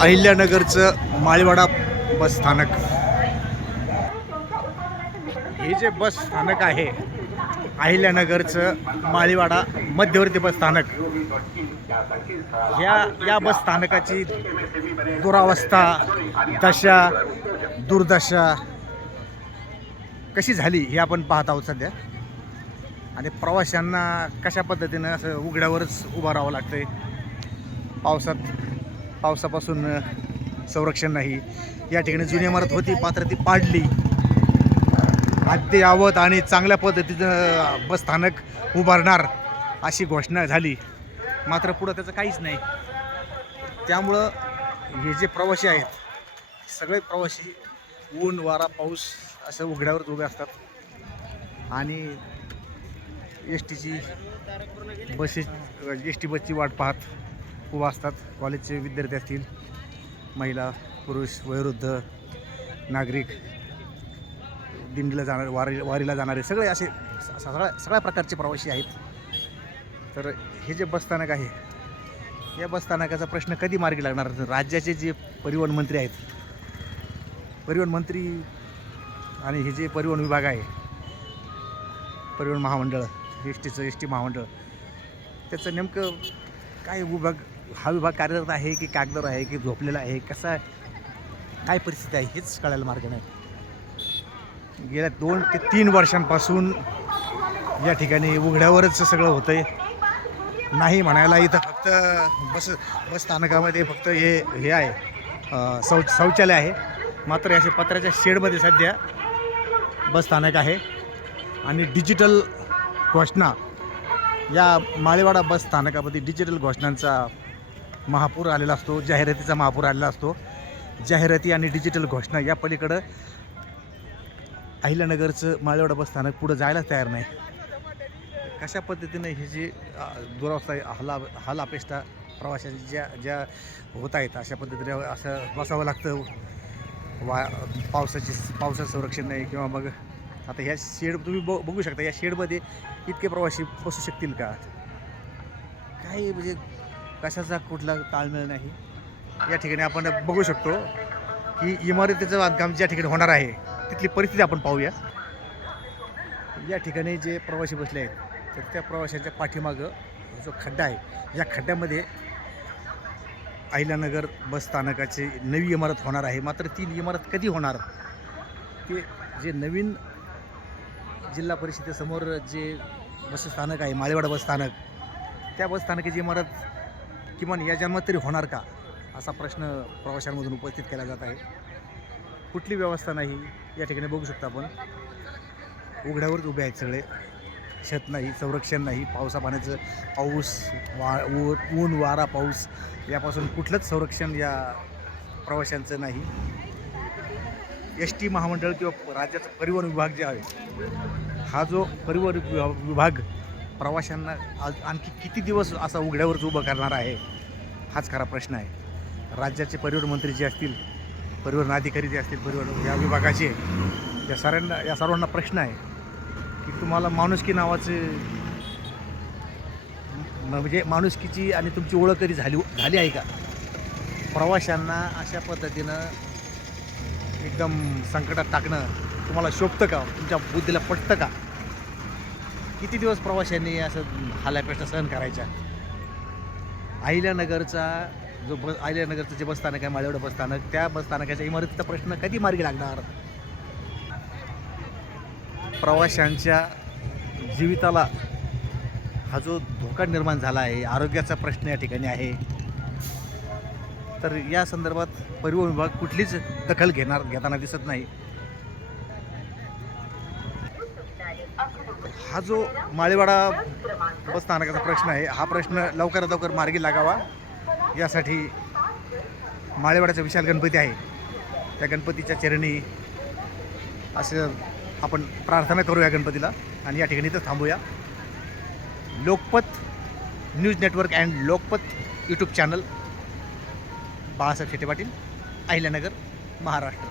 अहिल्यानगरचं माळीवाडा बस स्थानक. हे जे बस स्थानक आहे अहिल्यानगरचं माळीवाडा मध्यवर्ती बस स्थानक या या बस स्थानकाची दुरावस्था दशा दुर्दशा कशी झाली हे आपण पाहत आहोत सध्या. आणि प्रवाशांना कशा पद्धतीनं असं उघड्यावरच उभं राहावं लागतं आहे पावसात पावसापासून संरक्षण नाही. या ठिकाणी जुनी इमारत होती मात्र ती पाडली. अद्ययावत आणि चांगल्या पद्धतीचं बस स्थानक उभारणार अशी घोषणा झाली. मात्र पुढं त्याचं काहीच नाही. त्यामुळं हे जे प्रवासी आहेत सगळे प्रवासी ऊन वारा पाऊस असं उघड्यावरच उभे असतात. आणि एस टीची बसेस एस टी बसची वाट पाहत उभा असतात कॉलेजचे विद्यार्थी असतील महिला पुरुष वयोवृद्ध नागरिक दिंडीला जाणारे वारी वारीला जाणारे सगळे असे स- सगळ्या सगळ्या प्रकारचे प्रवासी आहेत. तर हे जे बसस्थानक आहे या बसस्थानकाचा प्रश्न कधी मार्गी लागणार? राज्याचे जे परिवहन मंत्री आहेत परिवहन मंत्री आणि हे जे परिवहन विभाग आहे परिवहन महामंडळ एस टीचं एस टी महामंडळ त्याचं नेमकं काय विभाग हा विभाग कार्यरत आहे की कागदावर आहे की झोपलेला आहे? कसा आहे? काय परिस्थिती आहे? हेच कळायला मार्ग नाही. गेल्या दोन ते तीन वर्षांपासून या ठिकाणी उघड्यावरच सगळं होतंय. नाही म्हणायला इथं फक्त बस बस स्थानकामध्ये फक्त हे हे आहे. शौच शौचालय आहे. मात्र असे पत्र्याच्या शेडमध्ये सध्या बस स्थानक आहे. आणि डिजिटल घोषणा या माळेवाडा बस स्थानकामध्ये डिजिटल घोषणांचा महापूर आलेला असतो जाहिरातीचा महापूर आलेला असतो. जाहिराती आणि डिजिटल घोषणा या पलीकडं अहिल्यानगरचं माळेवाडा बस स्थानक पुढं जायलाच तयार नाही. कशा पद्धतीनं ही जी दुरावस्था आहे, हला हाल अपेष्टा प्रवाशांची ज्या ज्या होत आहेत अशा पद्धतीने असं बसावं लागतं? वा पावसाची पावसाचं संरक्षण नाही किंवा मग आता ह्या शेड तुम्ही ब बघू शकता या शेडमध्ये इतके प्रवासी बसू शकतील का? काही म्हणजे कशाचा कुठला ताळमेळ नाही. या ठिकाणी आपण बघू शकतो की इमारतीचं बांधकाम ज्या ठिकाणी होणार आहे तिथली परिस्थिती आपण पाहूया. या ठिकाणी जे प्रवासी बसले आहेत तर त्या प्रवाशांच्या पाठीमागं जो खड्डा आहे या खड्ड्यामध्ये अहिल्यानगर बस स्थानकाची नवी इमारत होणार आहे. मात्र ती इमारत कधी होणार? ते जे नवीन जिल्हा परिषदेसमोर जे बस स्थानक आहे माळेवाडा बस स्थानक त्या बस स्थानकाची इमारत किमान या जन्मात तरी होणार का? असा प्रश्न प्रवाशांमधून उपस्थित केला जात आहे. कुठली व्यवस्था नाही या ठिकाणी बघू शकता आपण. उघड्यावरच उभे आहेत सगळे. शेत नाही संरक्षण नाही. पावसा पाण्याचं पाऊस वा ऊ- ऊन वारा पाऊस यापासून कुठलंच संरक्षण या प्रवाशांचं नाही. एस टी महामंडळ किंवा राज्याचा परिवहन विभाग जे आहे हा जो परिवहन विभाग प्रवाशांना आज आणखी किती दिवस असा उघड्यावरच उभं करणार आहे? हाच खरा प्रश्न आहे. राज्याचे परिवहन मंत्री जे असतील परिवहन अधिकारी जे असतील परिवहन या विभागाचे या सर्वांना या सर्वांना प्रश्न आहे की तुम्हाला माणुसकी नावाचे म्हणजे माणुसकीची आणि तुमची ओळख कधी झाली झाली आहे का? प्रवाशांना अशा पद्धतीनं एकदम संकटात टाकणं तुम्हाला शोभतं का? तुमच्या बुद्धीला पटतं का? किती दिवस प्रवाशांनी असं हालापेष्टा सहन करायच्या? अहिल्यानगरचा जो बस अहिल्यानगरचं जे बसस्थानक आहे माळेवडं बसस्थानक त्या बसस्थानकाच्या इमारतीचा प्रश्न कधी मार्गी लागणार? प्रवाशांच्या जीविताला हा जो धोका निर्माण झाला आहे आरोग्याचा प्रश्न या ठिकाणी आहे. तर या संदर्भात परिवहन विभाग कुठलीच दखल घेणार घेताना दिसत नाही. हा जो माळेवाडा बस स्थानकाचा प्रश्न आहे हा प्रश्न लवकरात लवकर मार्गी लागावा. यासाठी माळेवाड्याचा विशाल गणपती आहे. त्या गणपतीच्या चरणी असं आपण प्रार्थना करूया गणपतीला आणि या ठिकाणी इथं थांबूया. Lokmat news network and Lokmat YouTube channel Balasaheb Shete Patil Ahilyanagar Maharashtra.